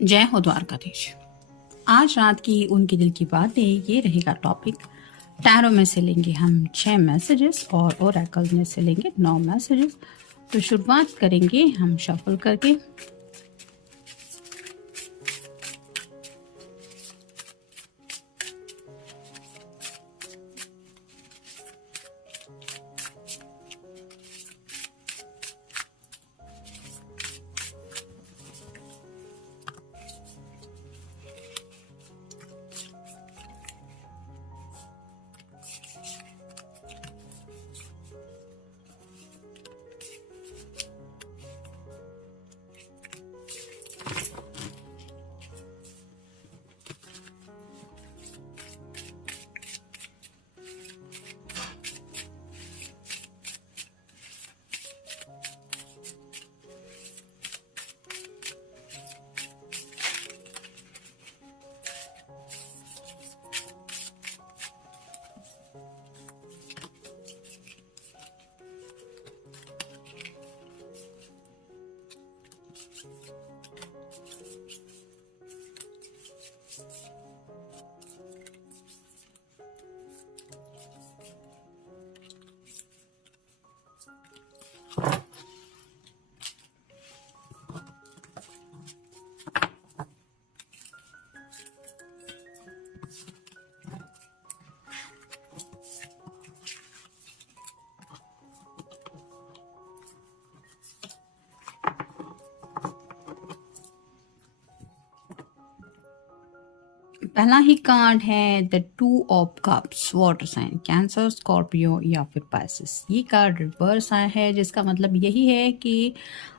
जय हो द्वारकाधीश। आज रात की उनके दिल की बातें, ये रहेगा टॉपिक। टैरो में से लेंगे हम 6 मैसेजेस और ओरेकल में से लेंगे 9 मैसेजेस। तो शुरुआत करेंगे हम शफल करके। पहला ही कार्ड है the 2 of cups, water sign Cancer, Scorpio या फिर पाइसेस। ये कार्ड रिवर्स आया है, जिसका मतलब यही है कि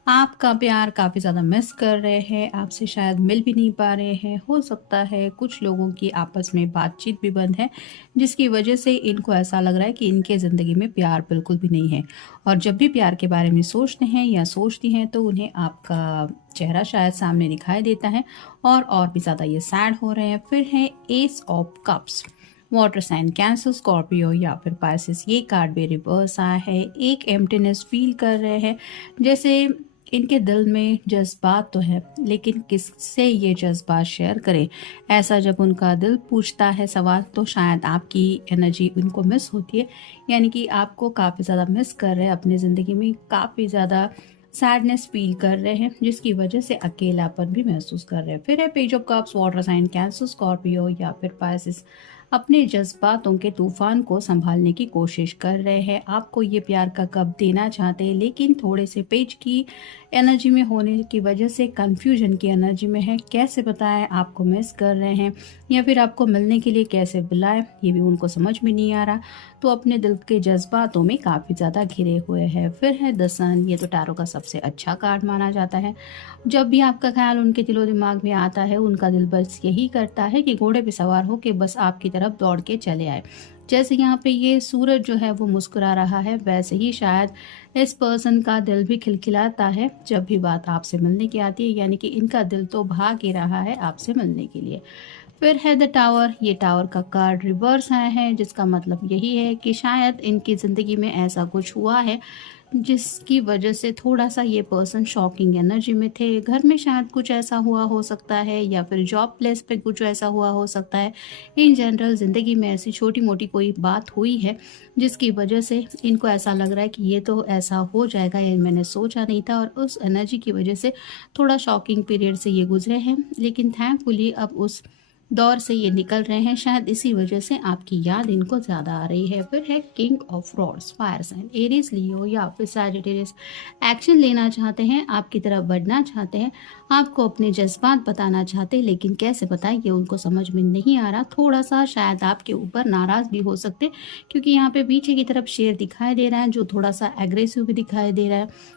आपका प्यार काफ़ी ज़्यादा मिस कर रहे हैं, आपसे शायद मिल भी नहीं पा रहे हैं। हो सकता है कुछ लोगों की आपस में बातचीत भी बंद है, जिसकी वजह से इनको ऐसा लग रहा है कि इनके ज़िंदगी में प्यार बिल्कुल भी नहीं है। और जब भी प्यार के बारे में सोचते हैं या सोचती हैं तो उन्हें आपका चेहरा शायद सामने दिखाई देता है और भी ज़्यादा ये सैड हो रहे हैं। फिर है ace of cups, water sign Cancer, Scorpio या फिर पाइसेस। ये कार्ड भी रिवर्स आया है। एक एम्प्टीनेस फील कर रहे हैं, जैसे इनके दिल में जज्बात तो है, लेकिन किससे ये जज्बात शेयर करें। ऐसा जब उनका दिल पूछता है सवाल, तो शायद आपकी एनर्जी उनको मिस होती है, यानी कि आपको काफ़ी ज़्यादा मिस कर रहे हैं, अपनी ज़िंदगी में काफ़ी ज़्यादा सैडनेस फील कर रहे हैं, जिसकी वजह से अकेलापन भी महसूस कर रहे हैं। फिर है page of cups, water sign Cancer, Scorpio या फिर पाइसेस। अपने जज्बातों के तूफान को संभालने की कोशिश कर रहे हैं। आपको ये प्यार का कप देना चाहते हैं, लेकिन थोड़े से पेज की एनर्जी में होने की वजह से कंफ्यूजन की एनर्जी में है। कैसे बताएं आपको मिस कर रहे हैं या फिर आपको मिलने के लिए कैसे बुलाएं, ये भी उनको समझ में नहीं आ रहा। तो अपने दिल के जज्बातों में काफ़ी ज़्यादा घिरे हुए हैं। फिर है द सन, ये तो टैरो का सबसे अच्छा कार्ड माना जाता है। जब भी आपका ख्याल उनके दिलो दिमाग में आता है, उनका दिल बस यही करता है कि घोड़े पे सवार होकर बस आपकी तरफ दौड़ के चले आए। जैसे यहाँ पे ये सूरज जो है वो मुस्कुरा रहा है, वैसे ही शायद इस पर्सन का दिल भी खिलखिलाता है जब भी बात आपसे मिलने की आती है, यानी कि इनका दिल तो भाग ही रहा है आपसे मिलने के लिए। फिर है द टावर, ये टावर का कार्ड रिवर्स आया है, जिसका मतलब यही है कि शायद इनकी ज़िंदगी में ऐसा कुछ हुआ है जिसकी वजह से थोड़ा सा ये पर्सन शॉकिंग एनर्जी में थे। घर में शायद कुछ ऐसा हुआ हो सकता है, या फिर जॉब प्लेस पे कुछ ऐसा हुआ हो सकता है। इन जनरल ज़िंदगी में ऐसी छोटी मोटी कोई बात हुई है, जिसकी वजह से इनको ऐसा लग रहा है कि ये तो ऐसा हो जाएगा, ये मैंने सोचा नहीं था। और उस एनर्जी की वजह से थोड़ा शॉकिंग पीरियड से ये गुजरे हैं, लेकिन थैंकफुली अब उस दौर से ये निकल रहे हैं। शायद इसी वजह से आपकी याद इनको ज़्यादा आ रही है। फिर है king of rods, fire sign Aries, Leo या फिर सैजिटेरियस। एक्शन लेना चाहते हैं, आपकी तरफ बढ़ना चाहते हैं, आपको अपने जज्बात बताना चाहते हैं, लेकिन कैसे बताएं ये उनको समझ में नहीं आ रहा। थोड़ा सा शायद आपके ऊपर नाराज़ भी हो सकते, क्योंकि यहाँ पे पीछे की तरफ शेर दिखाई दे रहा है जो थोड़ा सा एग्रेसिव भी दिखाई दे रहा है।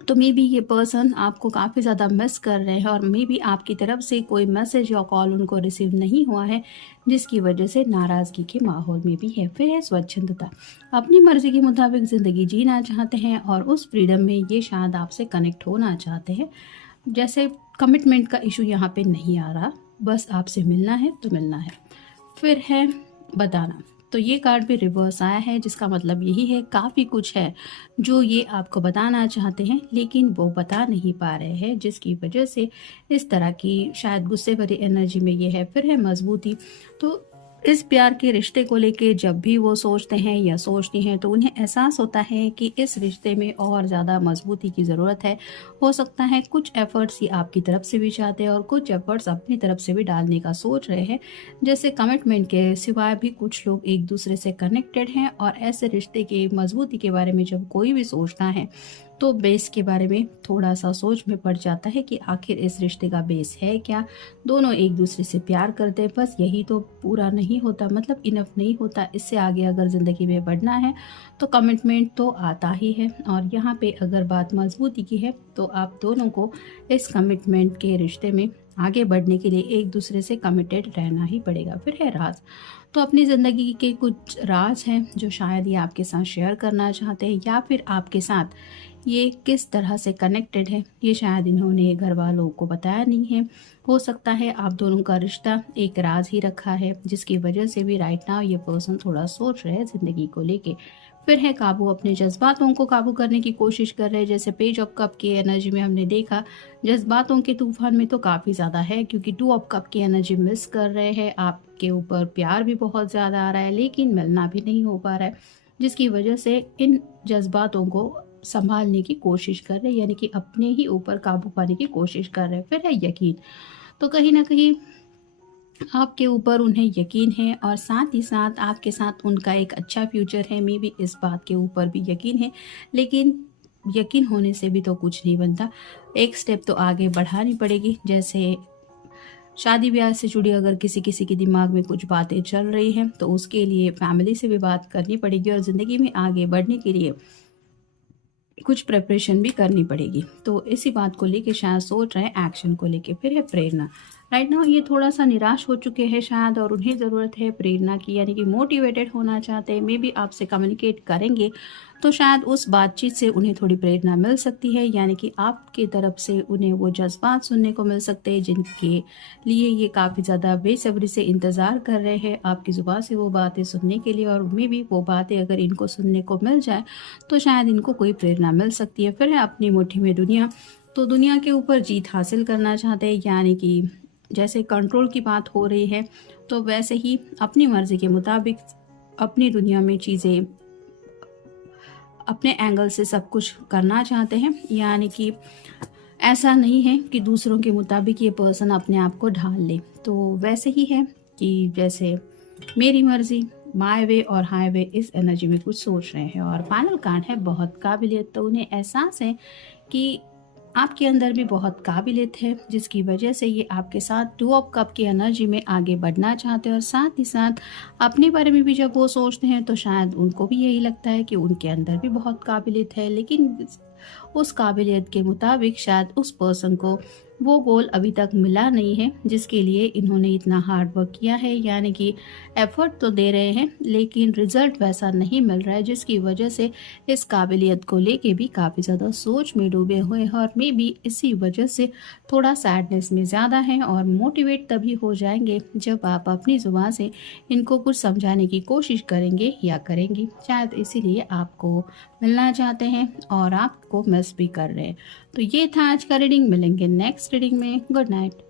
तो मे बी ये पर्सन आपको काफ़ी ज़्यादा मिस कर रहे हैं, और मे बी आपकी तरफ से कोई मैसेज या कॉल उनको रिसीव नहीं हुआ है, जिसकी वजह से नाराज़गी के माहौल में भी है। फिर है स्वच्छंदता, अपनी मर्ज़ी के मुताबिक ज़िंदगी जीना चाहते हैं, और उस फ्रीडम में ये शायद आपसे कनेक्ट होना चाहते हैं। जैसे कमिटमेंट का इशू यहाँ पे नहीं आ रहा, बस आपसे मिलना है तो मिलना है। फिर है बताना, तो ये कार्ड भी रिवर्स आया है, जिसका मतलब यही है काफ़ी कुछ है जो ये आपको बताना चाहते हैं लेकिन वो बता नहीं पा रहे हैं, जिसकी वजह से इस तरह की शायद गुस्से भरी एनर्जी में ये है। फिर है मजबूती। तो इस प्यार के रिश्ते को लेके जब भी वो सोचते हैं या सोचती हैं तो उन्हें एहसास होता है कि इस रिश्ते में और ज़्यादा मजबूती की ज़रूरत है। हो सकता है कुछ एफ़र्ट्स ये आपकी तरफ से भी चाहते हैं और कुछ एफ़र्ट्स अपनी तरफ से भी डालने का सोच रहे हैं। जैसे कमिटमेंट के सिवाय भी कुछ लोग एक दूसरे से कनेक्टेड हैं, और ऐसे रिश्ते की मजबूती के बारे में जब कोई भी सोचता है तो बेस के बारे में थोड़ा सा सोच में पड़ जाता है कि आखिर इस रिश्ते का बेस है क्या। दोनों एक दूसरे से प्यार करते हैं, बस यही तो पूरा नहीं होता, मतलब इनफ नहीं होता। इससे आगे अगर ज़िंदगी में बढ़ना है तो कमिटमेंट तो आता ही है, और यहाँ पे अगर बात मजबूती की है तो आप दोनों को इस कमिटमेंट के रिश्ते में आगे बढ़ने के लिए एक दूसरे से कमिटेड रहना ही पड़ेगा। फिर है राज। तो अपनी ज़िंदगी के कुछ राज हैं जो शायद ये आपके साथ शेयर करना चाहते हैं, या फिर आपके साथ ये किस तरह से कनेक्टेड है ये शायद इन्होंने घर वालों को बताया नहीं है। हो सकता है आप दोनों का रिश्ता एक राज ही रखा है, जिसकी वजह से भी राइट नाउ ये पर्सन थोड़ा सोच रहे हैं ज़िंदगी को लेके। फिर है काबू। अपने जज्बातों को काबू करने की कोशिश कर रहे हैं। जैसे पेज ऑफ कप की एनर्जी में हमने देखा, जज्बातों के तूफान में तो काफ़ी ज़्यादा है, क्योंकि टू ऑफ कप की एनर्जी मिस कर रहे हैं। आपके ऊपर प्यार भी बहुत ज़्यादा आ रहा है लेकिन मिलना भी नहीं हो पा रहा है, जिसकी वजह से इन जज्बातों को संभालने की कोशिश कर रहे हैं, यानी कि अपने ही ऊपर काबू पाने की कोशिश कर रहे हैं। फिर है यकीन। तो कहीं ना कहीं आपके ऊपर उन्हें यकीन है, और साथ ही साथ आपके साथ उनका एक अच्छा फ्यूचर है। मे बी इस बात के ऊपर भी यकीन है, लेकिन यकीन होने से भी तो कुछ नहीं बनता, एक स्टेप तो आगे बढ़ानी पड़ेगी। जैसे शादी ब्याह से जुड़ी अगर किसी किसी के दिमाग में कुछ बातें चल रही हैं तो उसके लिए फैमिली से भी बात करनी पड़ेगी, और ज़िंदगी में आगे बढ़ने के लिए कुछ प्रिपरेशन भी करनी पड़ेगी। तो इसी बात को लेके शायद सोच रहे हैं एक्शन को लेके। फिर है प्रेरणा। राइट नाउ ये थोड़ा सा निराश हो चुके हैं शायद, और उन्हें ज़रूरत है प्रेरणा की, यानी कि मोटिवेटेड होना चाहते हैं। मे बी आपसे कम्युनिकेट करेंगे तो शायद उस बातचीत से उन्हें थोड़ी प्रेरणा मिल सकती है, यानी कि आपकी तरफ से उन्हें वो जज्बात सुनने को मिल सकते हैं जिनके लिए ये काफ़ी ज़्यादा बेसब्री से इंतज़ार कर रहे हैं आपकी ज़ुबान से वो बातें सुनने के लिए। और मे बी वो बातें अगर इनको सुनने को मिल जाए तो शायद इनको कोई प्रेरणा मिल सकती है। फिर है अपनी मुट्ठी में दुनिया। तो दुनिया के ऊपर जीत हासिल करना चाहते हैं, यानी कि जैसे कंट्रोल की बात हो रही है तो वैसे ही अपनी मर्ज़ी के मुताबिक अपनी दुनिया में चीज़ें अपने एंगल से सब कुछ करना चाहते हैं, यानी कि ऐसा नहीं है कि दूसरों के मुताबिक ये पर्सन अपने आप को ढाल ले। तो वैसे ही है कि जैसे मेरी मर्ज़ी, माय वे और हाईवे, इस एनर्जी में कुछ सोच रहे हैं। और फाइनल कार्ड है बहुत काबिलियत। तो उन्हें एहसास है कि आपके अंदर भी बहुत काबिलियत है, जिसकी वजह से ये आपके साथ टू ऑफ कप की एनर्जी में आगे बढ़ना चाहते हैं। और साथ ही साथ अपने बारे में भी जब वो सोचते हैं तो शायद उनको भी यही लगता है कि उनके अंदर भी बहुत काबिलियत है, लेकिन उस काबिलियत के मुताबिक शायद उस पर्सन को वो गोल अभी तक मिला नहीं है जिसके लिए इन्होंने इतना हार्ड वर्क किया है, यानी कि एफर्ट तो दे रहे हैं लेकिन रिजल्ट वैसा नहीं मिल रहा है, जिसकी वजह से इस काबिलियत को लेके भी काफ़ी ज़्यादा सोच में डूबे हुए हैं। और मे बी इसी वजह से थोड़ा सैडनेस में ज़्यादा हैं, और मोटिवेट तभी हो जाएंगे जब आप अपनी ज़ुबान से इनको कुछ समझाने की कोशिश करेंगे या करेंगी। शायद इसीलिए आपको मिलना चाहते हैं और आपको मिस भी कर रहे हैं। तो ये था आज का रीडिंग। मिलेंगे नेक्स्ट रीडिंग में। Good night.